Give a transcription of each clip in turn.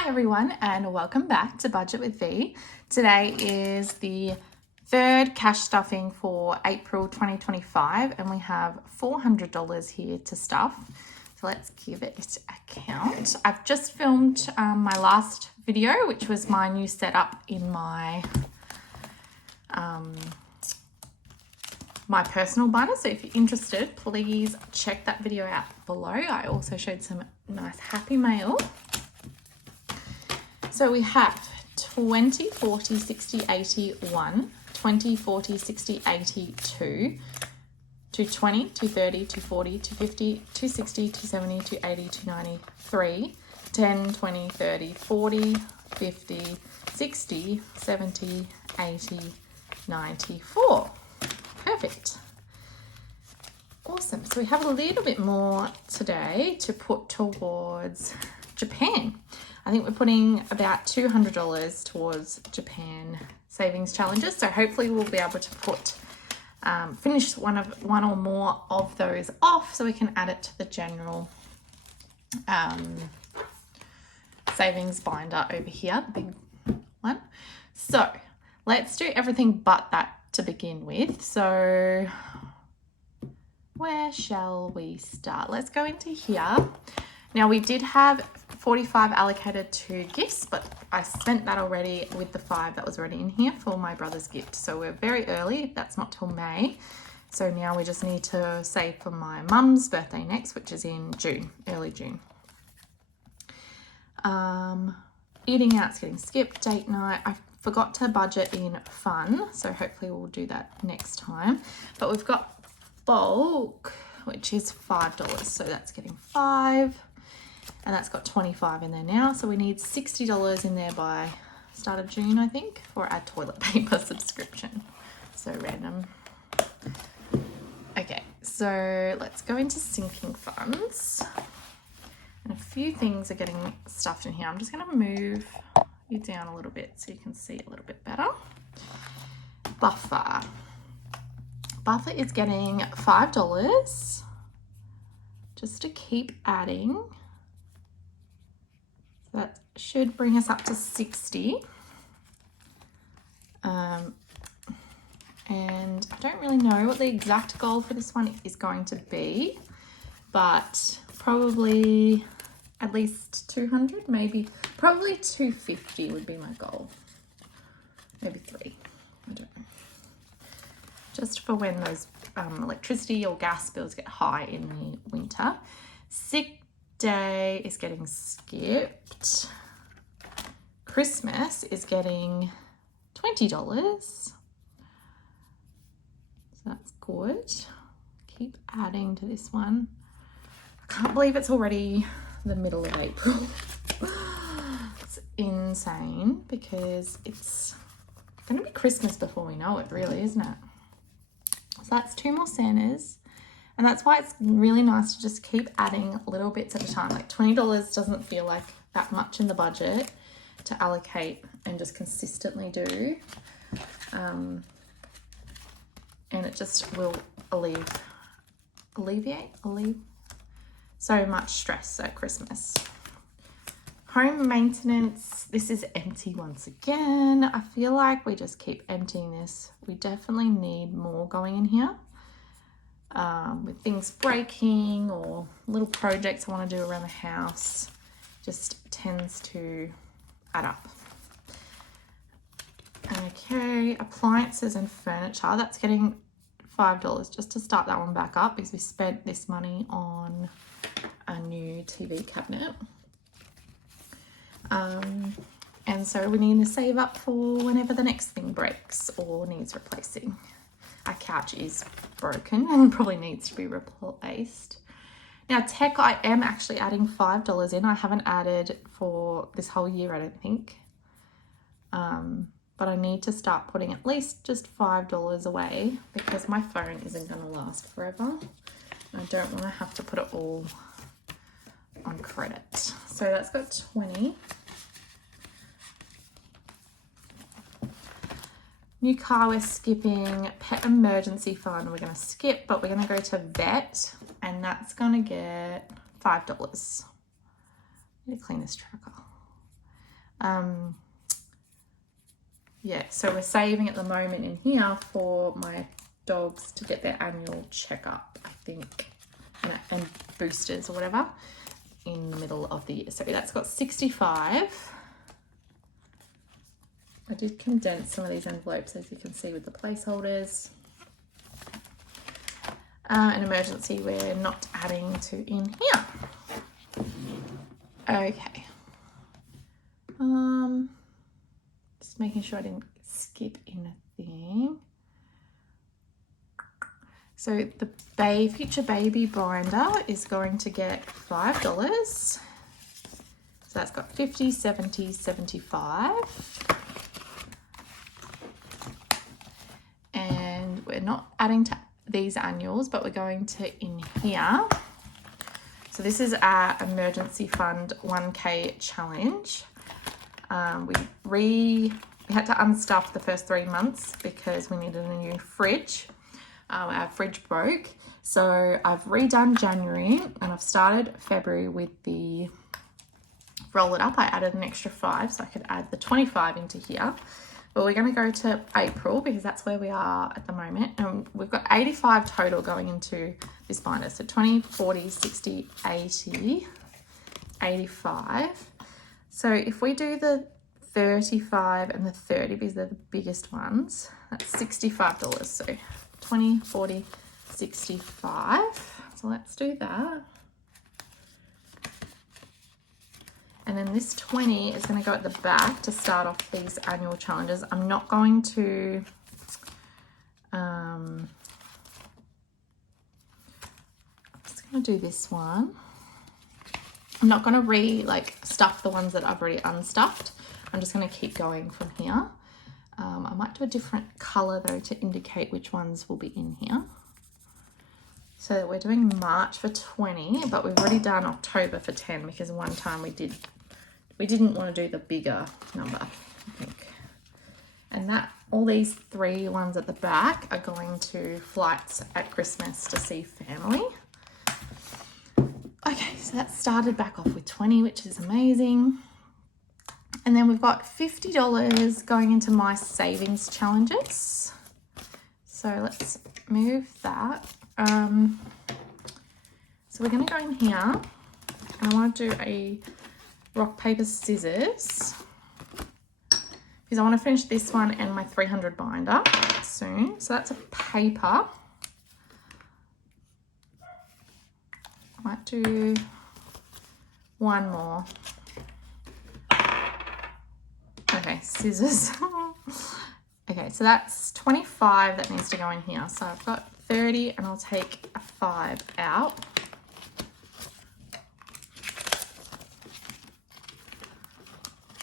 Hi everyone and welcome back to Budget with V. Today is the third cash stuffing for April 2025 and we have $400 here to stuff. So let's give it a count. I've just filmed my last video, which was my new setup in my my personal binder. So if you're interested, please check that video out below. I also showed some nice Happy Mail. So we have 20, 40, 60, 80, 1, 20, 40, 60, 80, 2, 220, 230, 240, 250, 260, 270, 280, 290, 3, 10, 20, 30, 40, 50, 60, 70, 80, 94. Perfect. Awesome. So we have a little bit more today to put towards Japan. I think we're putting about $200 towards Japan savings challenges. So hopefully we'll be able to put finish one or more of those off so we can add it to the general savings binder over here, the big one. So let's do everything but that to begin with. So where shall we start? Let's go into here. Now we did have 45 allocated to gifts, but I spent that already with the 5 that was already in here for my brother's gift. So we're very early, that's not till May. So now we just need to save for my mum's birthday next, which is in June, early June. Eating out's getting skipped, date night. I forgot to budget in fun, so hopefully we'll do that next time. But we've got bulk, which is $5, so that's getting 5. And that's got 25 in there now. So we need $60 in there by start of June, I think, for our toilet paper subscription. So random. Okay, so let's go into sinking funds. And a few things are getting stuffed in here. I'm just going to move you down a little bit so you can see a little bit better. Buffer. Buffer is getting $5 just to keep adding. That should bring us up to 60. And I don't really know what the exact goal for this one is going to be, but probably at least 200, maybe, probably 250 would be my goal. Maybe 3, I don't know. Just for when those electricity or gas bills get high in the winter. Sick day is getting skipped. Christmas is getting $20. So that's good. Keep adding to this one. I can't believe it's already the middle of April. It's insane because it's going to be Christmas before we know it, really, isn't it? So that's 2 more Santas. And that's why it's really nice to just keep adding little bits at a time. Like $20 doesn't feel like that much in the budget to allocate and just consistently do. And it just will alleviate so much stress at Christmas. Home maintenance, this is empty once again. I feel like we just keep emptying this. We definitely need more going in here. With things breaking or little projects I want to do around the house, just tends to add up. Okay, appliances and furniture, that's getting $5 just to start that one back up because we spent this money on a new TV cabinet. And so we need to save up for whenever the next thing breaks or needs replacing. Our couch is broken and probably needs to be replaced. Now tech, I am actually adding $5 in. I haven't added for this whole year, I don't think. But I need to start putting at least just $5 away because my phone isn't going to last forever. I don't want to have to put it all on credit. So that's got 20. New car we're skipping. Pet emergency fund we're going to skip, but we're going to go to vet and that's going to get $5. I need to clean this tracker. Yeah, so we're saving at the moment in here for my dogs to get their annual checkup, I think, and boosters or whatever in the middle of the year. So that's got 65. I did condense some of these envelopes, as you can see, with the placeholders. An emergency we're not adding to in here. Okay. Just making sure I didn't skip anything. So the future baby binder is going to get $5. So that's got 50, 70, 75. And we're not adding to these annuals, but we're going to in here. So this is our emergency fund 1K challenge. We had to unstuff the first 3 months because we needed a new fridge. Our fridge broke. So I've redone January and I've started February with the roll it up. I added an extra 5 so I could add the 25 into here. But we're going to go to April because that's where we are at the moment. And we've got 85 total going into this binder. So 20, 40, 60, 80, 85. So if we do the 35 and the 30 because they're the biggest ones, that's $65. So 20, 40, 65. So let's do that. And then this 20 is going to go at the back to start off these annual challenges. I'm not going to, I'm just going to do this one. I'm not going to stuff the ones that I've already unstuffed. I'm just going to keep going from here. I might do a different color though to indicate which ones will be in here. So we're doing March for 20, but we've already done October for 10 because one time we didn't want to do the bigger number, I think. And that all these 3 ones at the back are going to flights at Christmas to see family. Okay, so that started back off with 20, which is amazing. And then we've got $50 going into my savings challenges. So let's move that. So we're going to go in here and I want to do a rock, paper, scissors because I want to finish this one and my 300 binder soon. So that's a paper. I might do one more. Okay, scissors. Okay, so that's 25 that needs to go in here. So I've got 30 and I'll take a 5 out.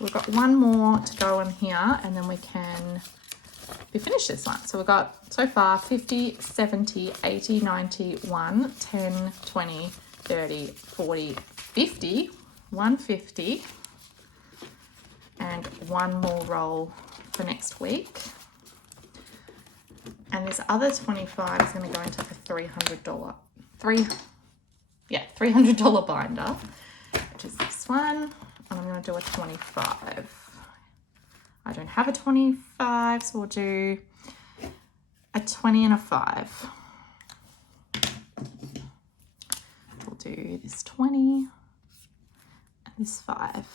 We've got one more to go in here and then we can finish this one. So we've got so far 50, 70, 80, 90, 1, 10, 20, 30, 40, 50, 150, and one more roll for next week. And this other 25 is going to go into the $300 binder, which is this one. And I'm going to do a 25. I don't have a 25, so we'll do a 20 and a 5. We'll do this 20 and this 5.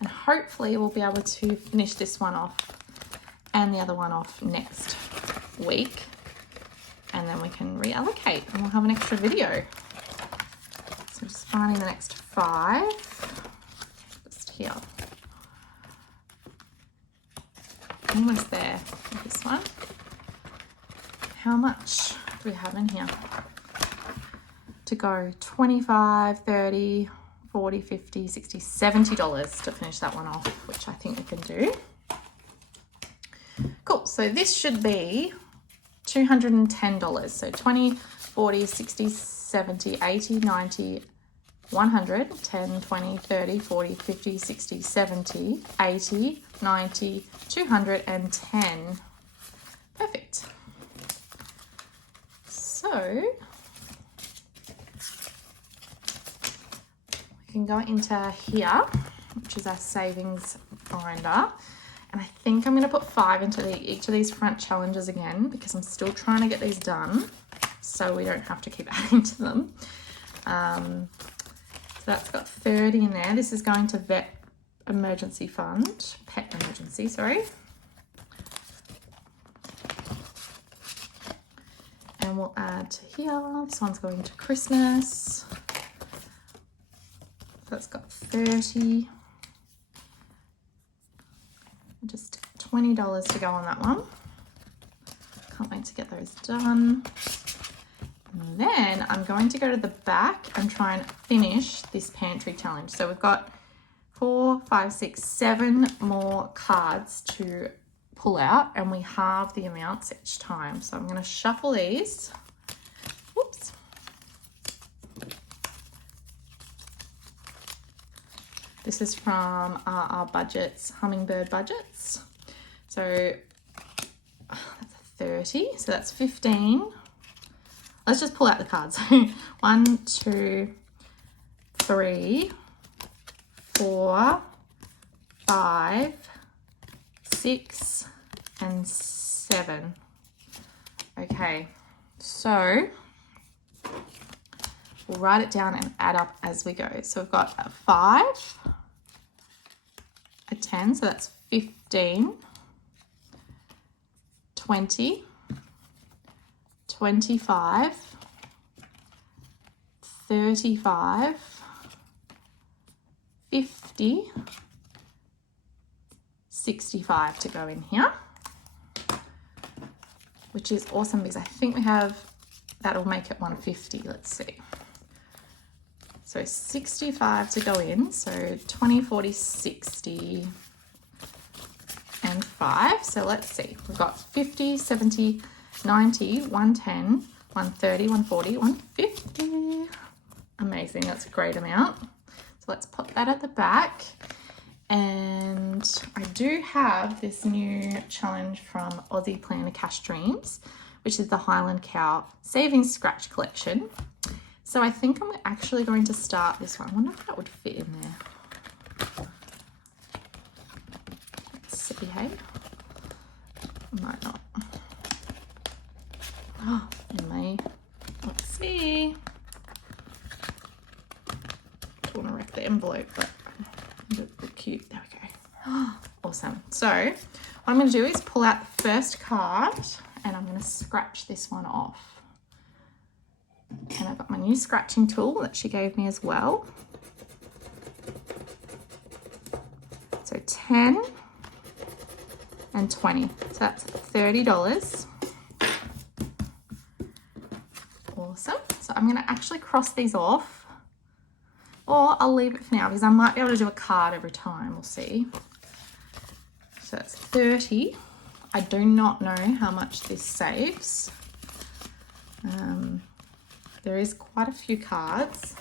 And hopefully we'll be able to finish this one off and the other one off next week. And then we can reallocate and we'll have an extra video. So just finding the next 5, just here. Almost there with this one. How much do we have in here? To go 25, 30, 40, 50, 60, $70 to finish that one off, which I think we can do. Cool, so this should be $210. So 20, 40, 60, 70, 80, 90, 100, 10, 20, 30, 40, 50, 60, 70, 80, 90, 210. Perfect. So can go into here, which is our savings binder. And I think I'm going to put 5 into each of these front challenges again, because I'm still trying to get these done so we don't have to keep adding to them. So that's got 30 in there. This is going to pet emergency, sorry. And we'll add to here. This one's going to Christmas. That's got 30. Just $20 to go on that one. Can't wait to get those done. And then I'm going to go to the back and try and finish this pantry challenge. So we've got 4, 5, 6, 7 more cards to pull out, and we halve the amounts each time. So I'm going to shuffle these. Whoops. This is from our budgets, Hummingbird budgets. So that's 30, so that's 15. Let's just pull out the cards. 1, 2, 3, 4, 5, 6, and 7. Okay, so we'll write it down and add up as we go. So we've got a 5, a 10, so that's 15, 20, 25, 35, 50, 65 to go in here, which is awesome because I think we have, that'll make it 150. Let's see. So 65 to go in. So 20, 40, 60, and 5. So let's see. We've got 50, 70, 90, 110, 130, 140, 150. Amazing. That's a great amount. So let's pop that at the back. And I do have this new challenge from Aussie Planner Cash Dreams, which is the Highland Cow Savings Scratch Collection. So I think I'm actually going to start this one. I wonder if that would fit in there. Let's see, hey? Might not. Oh, it may. Let's see. Don't want to wreck the envelope, but it look cute. There we go. Oh, awesome. So what I'm going to do is pull out the first card and I'm going to scratch this one off. And I've got my new scratching tool that she gave me as well. So 10 and 20. So that's $30. Awesome. So I'm going to actually cross these off, or I'll leave it for now because I might be able to do a card every time. We'll see. So that's 30. I do not know how much this saves. There is quite a few cards,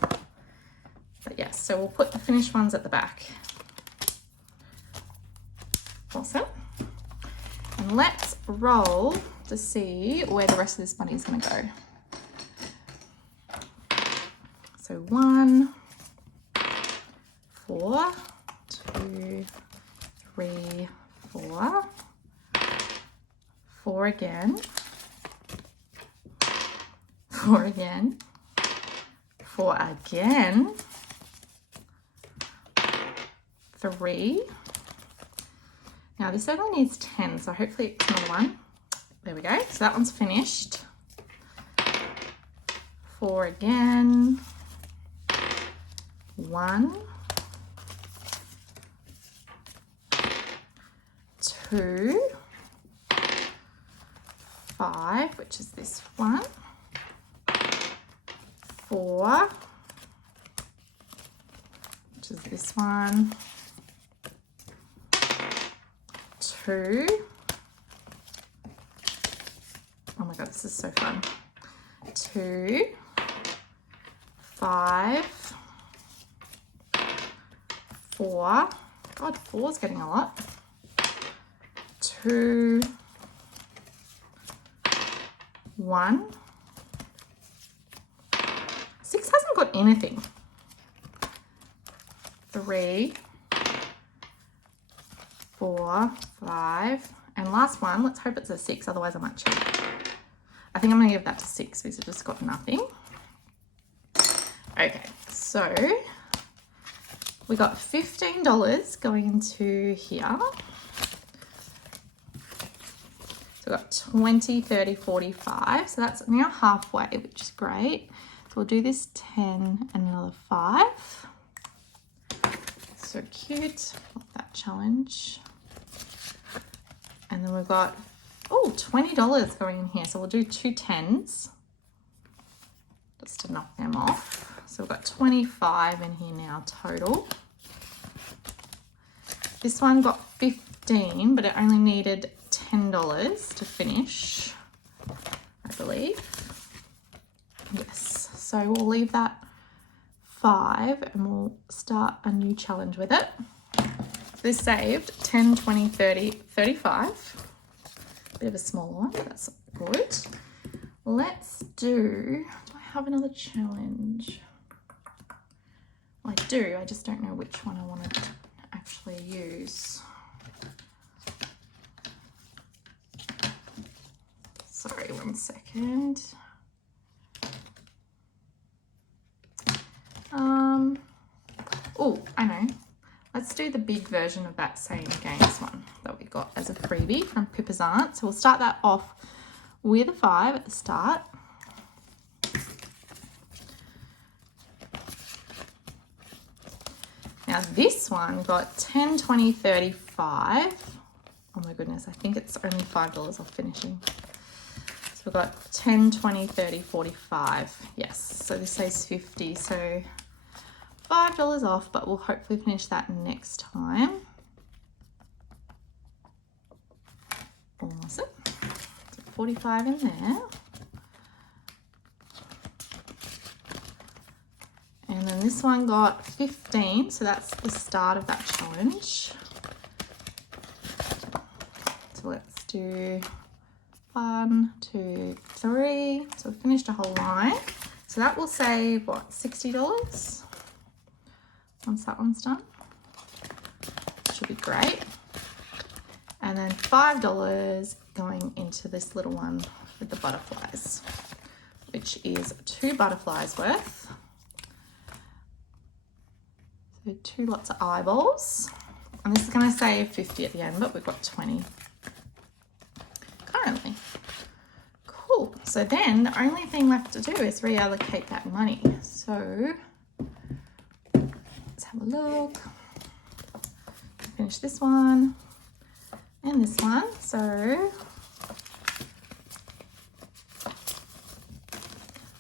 but yes, so we'll put the finished ones at the back. Awesome. And let's roll to see where the rest of this money is going to go. So 1, 4, 2, 3, 4, 4 again. 4 again, 4 again, 3. Now this only needs 10, so hopefully it's another one. There we go. So that one's finished. 4 again, 1, 2, 5, which is this one. 4, which is this one. 2. Oh my god, this is so fun. 2, 5, 4. God, 4 is getting a lot. 2, 1. 6 hasn't got anything. 3, 4, 5, and last one, let's hope it's a 6, otherwise I might cheat. I think I'm going to give that to 6 because it just got nothing. Okay, so we got $15 going into here. So we've got 20, 30, 45. So that's now halfway, which is great. So we'll do this 10 and another 5. So cute. Love that challenge. And then we've got, oh, $20 going in here. So we'll do 2 10s just to knock them off. So we've got 25 in here now total. This one got 15, but it only needed $10 to finish, I believe. Yes, so we'll leave that 5 and we'll start a new challenge with it. This saved 10, 20, 30, 35. Bit of a smaller one, but that's good. Let's do I have another challenge? Well, I do, I just don't know which one I want to actually use. Sorry, 1 second. Oh, I know. Let's do the big version of that same games one that we got as a freebie from Pippa's Aunt. So we'll start that off with a 5 at the start. Now this one got 10, 20, 35. Oh my goodness, I think it's only $5 off finishing. So we've got 10, 20, 30, 45. Yes, so this says 50. So $5 off, but we'll hopefully finish that next time. Awesome. So 45 in there. And then this one got 15, so that's the start of that challenge. So let's do 1, 2, 3. So we finished a whole line. So that will save, what, $60? Once that one's done. Should be great. And then $5 going into this little one with the butterflies, which is 2 butterflies worth. So 2 lots of eyeballs. And this is going to save 50 at the end, but we've got 20 currently. Cool. So then the only thing left to do is reallocate that money. So let's have a look. Finish this one and this one. So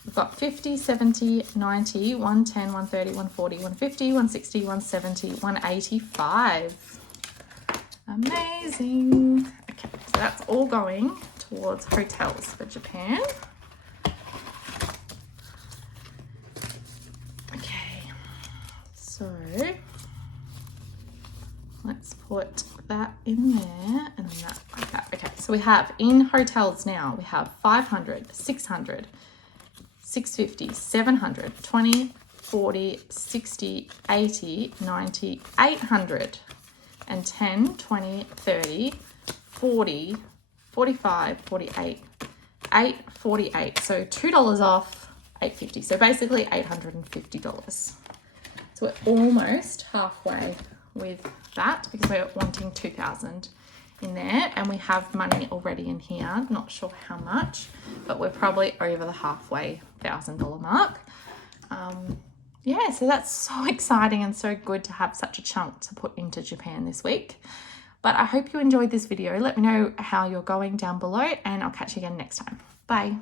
we've got 50, 70, 90, 110, 130, 140, 150, 160, 170, 185. Amazing. Okay, so that's all going towards hotels for Japan. Okay, so let's put that in there and then that like that. Okay, so we have in hotels now, we have 500, 600, 650, 700, 20, 40, 60, 80, 90, 800, and 10, 20, 30, 40, 45, 48, 848. So $2 off, $850. So basically $850. So we're almost halfway with that because we're wanting 2,000 in there and we have money already in here. Not sure how much, but we're probably over the halfway $1,000 mark. Yeah, so that's so exciting and so good to have such a chunk to put into Japan this week. But I hope you enjoyed this video. Let me know how you're going down below and I'll catch you again next time. Bye.